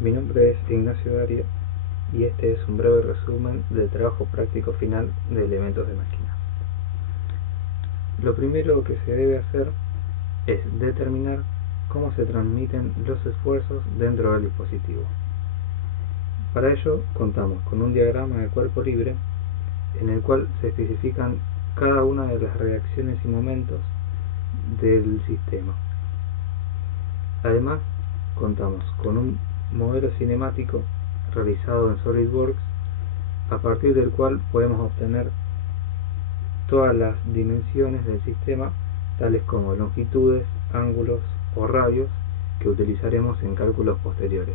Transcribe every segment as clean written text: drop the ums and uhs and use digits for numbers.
Mi nombre es Ignacio Daria y este es un breve resumen del trabajo práctico final de elementos de máquina. Lo primero que se debe hacer es determinar cómo se transmiten los esfuerzos dentro del dispositivo. Para ello contamos con un diagrama de cuerpo libre en el cual se especifican cada una de las reacciones y momentos del sistema. Además, contamos con un modelo cinemático realizado en SolidWorks, a partir del cual podemos obtener todas las dimensiones del sistema, tales como longitudes, ángulos o radios, que utilizaremos en cálculos posteriores.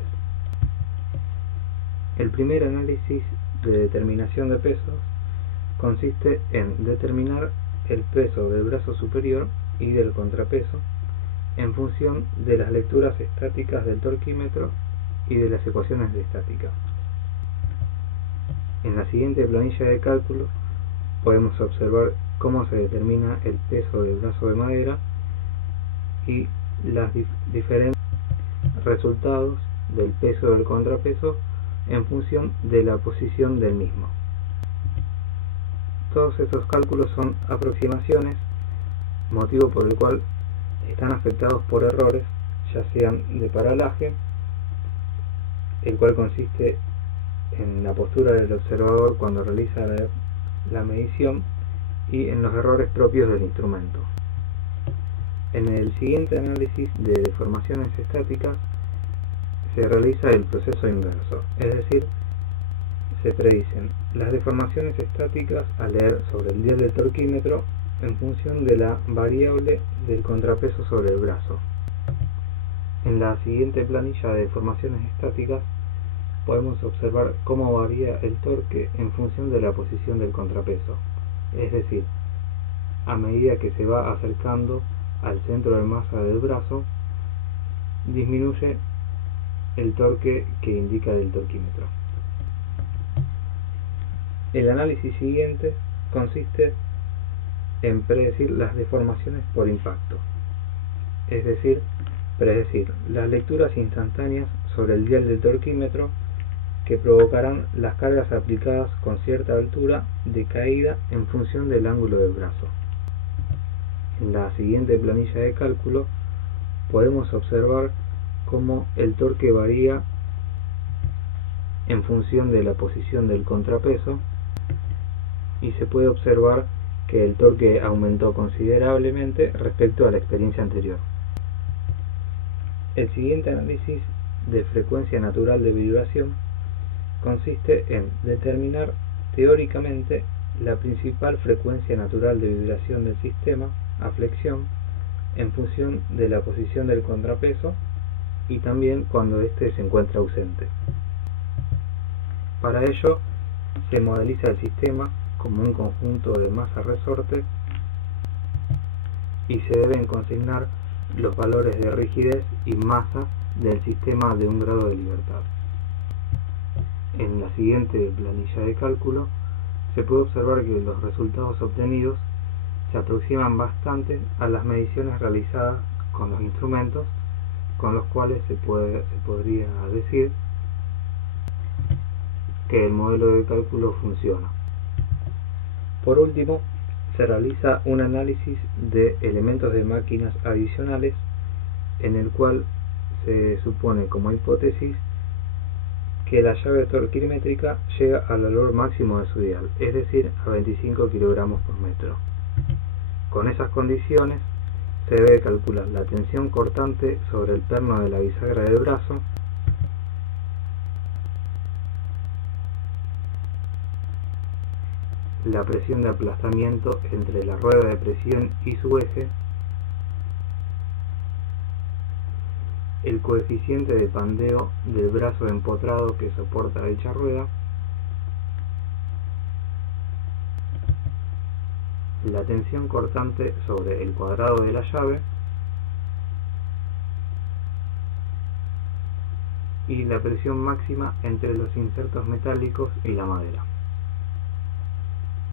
El primer análisis de determinación de pesos consiste en determinar el peso del brazo superior y del contrapeso en función de las lecturas estáticas del torquímetro y de las ecuaciones de estática. En la siguiente planilla de cálculo podemos observar cómo se determina el peso del brazo de madera y los diferentes resultados del peso del contrapeso en función de la posición del mismo. Todos estos cálculos son aproximaciones, motivo por el cual están afectados por errores, ya sean de paralaje, el cual consiste en la postura del observador cuando realiza la medición, y en los errores propios del instrumento. En el siguiente análisis de deformaciones estáticas se realiza el proceso inverso, es decir, se predicen las deformaciones estáticas al leer sobre el dial del torquímetro en función de la variable del contrapeso sobre el brazo. En la siguiente planilla de deformaciones estáticas podemos observar cómo varía el torque en función de la posición del contrapeso, es decir, a medida que se va acercando al centro de masa del brazo, disminuye el torque que indica el torquímetro. El análisis siguiente consiste en predecir las deformaciones por impacto, es decir, predecir las lecturas instantáneas sobre el dial del torquímetro que provocarán las cargas aplicadas con cierta altura de caída en función del ángulo del brazo. En la siguiente planilla de cálculo podemos observar cómo el torque varía en función de la posición del contrapeso, y se puede observar que el torque aumentó considerablemente respecto a la experiencia anterior. El siguiente análisis de frecuencia natural de vibración consiste en determinar teóricamente la principal frecuencia natural de vibración del sistema a flexión en función de la posición del contrapeso y también cuando éste se encuentra ausente. Para ello se modeliza el sistema como un conjunto de masa-resorte y se deben consignar los valores de rigidez y masa del sistema de un grado de libertad. En la siguiente planilla de cálculo se puede observar que los resultados obtenidos se aproximan bastante a las mediciones realizadas con los instrumentos, con los cuales se podría decir que el modelo de cálculo funciona. Por último, se realiza un análisis de elementos de máquinas adicionales en el cual se supone como hipótesis que la llave torquimétrica llega al valor máximo de su dial, es decir, a 25 kg por metro. Con esas condiciones se debe calcular la tensión cortante sobre el perno de la bisagra del brazo, la presión de aplastamiento entre la rueda de presión y su eje, el coeficiente de pandeo del brazo empotrado que soporta dicha rueda, la tensión cortante sobre el cuadrado de la llave y la presión máxima entre los insertos metálicos y la madera.